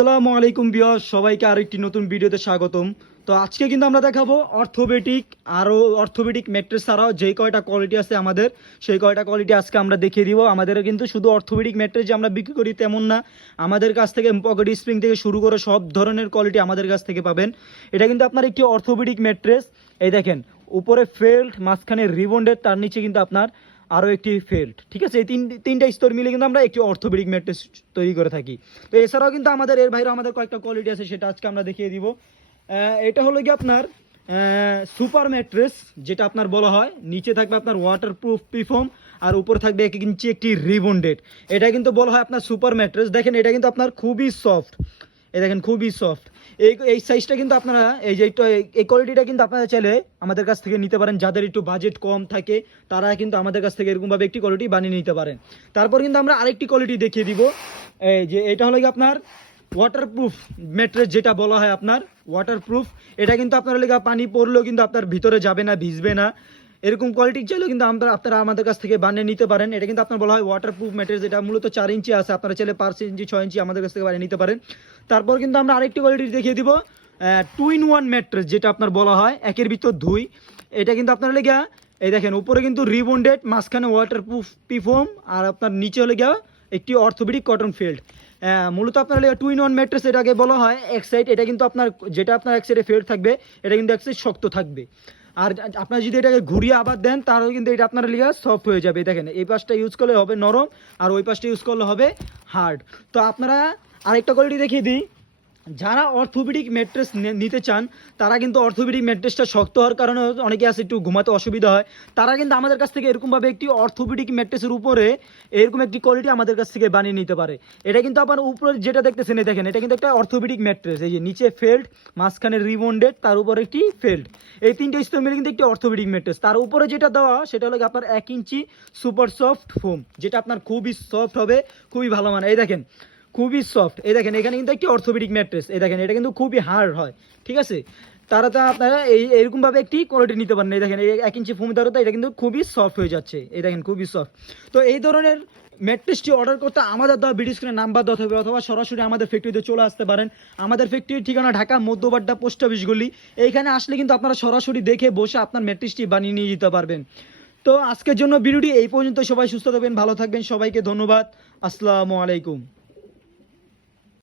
আসসালামু আলাইকুম ভিউয়ার্স, সবাইকে আরেকটি নতুন ভিডিওতে স্বাগতম। তো আজকে কিন্তু আমরা দেখাবো অর্থোপেডিক ম্যাট্রেস ছাড়াও যে কয়টা কোয়ালিটি আছে আমাদের, সেই কয়টা কোয়ালিটি আজকে আমরা দেখিয়ে দিব। আমাদের কিন্তু শুধু অর্থোপেডিক ম্যাট্রেস যে আমরা বিক্রি করি তেমন না, আমাদের কাছ থেকে পকেট স্প্রিং থেকে শুরু করে সব ধরনের কোয়ালিটি আমাদের কাছ থেকে পাবেন। এটা কিন্তু আপনার একটি অর্থোপেডিক ম্যাট্রেস। এই দেখেন, উপরে ফেল্ট, মাঝখানে রিবন্ডেড, তার নিচে কিন্তু আপনার আরও একটি ফেল্ট। ঠিক আছে, এই তিনটা স্তর মিলে কিন্তু আমরা একটি অর্থোপেডিক ম্যাট্রেস তৈরি করে থাকি। তো এছাড়াও কিন্তু এর বাইরে আমাদের কয়েকটা কোয়ালিটি আছে, সেটা আজকে আমরা দেখিয়ে দিব। এটা হলো কি আপনার সুপার ম্যাট্রেস, যেটা আপনার বলা হয়। নিচে থাকবে আপনার ওয়াটারপ্রুফ পিফোম, আর উপরে থাকবে 1 ইঞ্চি একটি রিবন্ডেড। এটা কিন্তু বলা হয় আপনার সুপার ম্যাট্রেস। দেখেন, এটা কিন্তু আপনার খুবই সফট। এই দেখেন, খুবই সফট। এই সাইজটা কিন্তু আপনারা এই কোয়ালিটিটা কিন্তু আপনারা চাইলে আমাদের কাছ থেকে নিতে পারেন। যাদের একটু বাজেট কম থাকে তারা কিন্তু আমাদের কাছ থেকে এরকমভাবে একটি কোয়ালিটি বানিয়ে নিতে পারেন। তারপর কিন্তু আমরা আরেকটি কোয়ালিটি দেখিয়ে দিব। এই যে এটা হলো কি আপনার ওয়াটারপ্রুফ ম্যাট্রেস, যেটা বলা হয় আপনার ওয়াটারপ্রুফ। এটা কিন্তু আপনার লেগে পানি পড়লেও কিন্তু আপনার ভিতরে যাবে না, ভিজবে না। এরকম কোয়ালিটি চাইলেও কিন্তু আপনারা আমাদের কাছ থেকে বানিয়ে নিতে পারেন। এটা কিন্তু আপনার বলা হয় ওয়াটারপ্রুফ ম্যাট্রেস। এটা মূলত 4 ইঞ্চি আছে, আপনারা চাইলে 5 ইঞ্চি 6 ইঞ্চি আমাদের কাছ থেকে বানিয়ে নিতে পারেন। তারপর কিন্তু আমরা আরেকটি কোয়ালিটি দেখিয়ে দিব, 2-in-1 ম্যাট্রেস, যেটা আপনার বলা হয় একের ভিতর দুই। এটা কিন্তু আপনার লেগে এই দেখেন, উপরে কিন্তু রিবন্ডেড, মাঝখানে ওয়াটারপ্রুফ পিফোম, আর আপনার নিচে হলে গিয়া একটি অর্থোপেডিক কটন ফিল্ড। মূলত আপনার 2-in-1 ম্যাট্রেস এটাকে বলা হয়। এক সাইড এটা কিন্তু আপনার, যেটা আপনার এক সাইডে ফেল্ড থাকবে, এটা কিন্তু এক সাইড শক্ত থাকবে। আর আপনার যদি এটাকে ঘুরিয়ে আবার দেন তাহলে কিন্তু এটা আপনার লিগা সফট হয়ে যাবে। দেখেন, এই পাশটা ইউজ করলে হবে নরম, আর ওই পাশটা ইউজ করলে হবে হার্ড। তো আপনারা আরেকটা কোয়ালিটি দেখিয়ে দিই। যারা অর্থোপেডিক ম্যাট্রেস নিতে চান, তারা কিন্তু অর্থোপেডিক ম্যাট্রেসটা শক্ত হওয়ার কারণে অনেকে আছে একটু ঘুমাতে অসুবিধা হয়, তারা কিন্তু আমাদের কাছ থেকে এরকমভাবে একটি অর্থোপেডিক ম্যাট্রেসের উপরে এরকম একটি কোয়ালিটি আমাদের কাছ থেকে বানিয়ে নিতে পারে। এটা কিন্তু আপনার উপরে যেটা দেখতেছেন, এই দেখেন, এটা কিন্তু একটা অর্থোপেডিক ম্যাট্রেস। এই যে নিচে ফেল্ড, মাঝখানে রিবন্ডেড, তার উপরে একটি ফেল্ড। এই তিনটে স্তর মিলে কিন্তু একটি অর্থোপেডিক ম্যাট্রেস। তার উপরে যেটা দেওয়া সেটা হলো আপনার 1 ইঞ্চি সুপার সফট ফোম, যেটা আপনার খুবই সফট হবে, খুবই ভালো মানে। এই দেখেন, খুবই সফট। এই দেখেন, এখানে কিন্তু একটি অর্থোপেডিক ম্যাট্রেস। এই দেখেন, এটা কিন্তু খুবই হার্ড হয়। ঠিক আছে, তারা তো আপনারা এরকমভাবে একটি কোয়ালিটি নিতে পারেন। এই দেখেন, এই 1 ইঞ্চি ফোম দ্বারা এটা কিন্তু খুবই সফট হয়ে যাচ্ছে। এই দেখেন, খুবই সফট। তো এই ধরনের ম্যাট্রেসটি অর্ডার করতে আমাদের দেওয়া ভিডিও স্ক্রিনে নাম্বার দেওয়া হবে, অথবা সরাসরি আমাদের ফ্যাক্টরিতে চলে আসতে পারেন। আমাদের ফ্যাক্টরির ঠিকানা ঢাকা মধ্যবাড্ডা পোস্ট অফিস গলি। এইখানে আসলে কিন্তু আপনারা সরাসরি দেখে বসে আপনার ম্যাট্রেসটি বানিয়ে নিয়ে যেতে পারবেন। তো আজকের জন্য ভিডিওটি এই পর্যন্ত। সবাই সুস্থ থাকবেন, ভালো থাকবেন। সবাইকে ধন্যবাদ। আসসালামু আলাইকুম।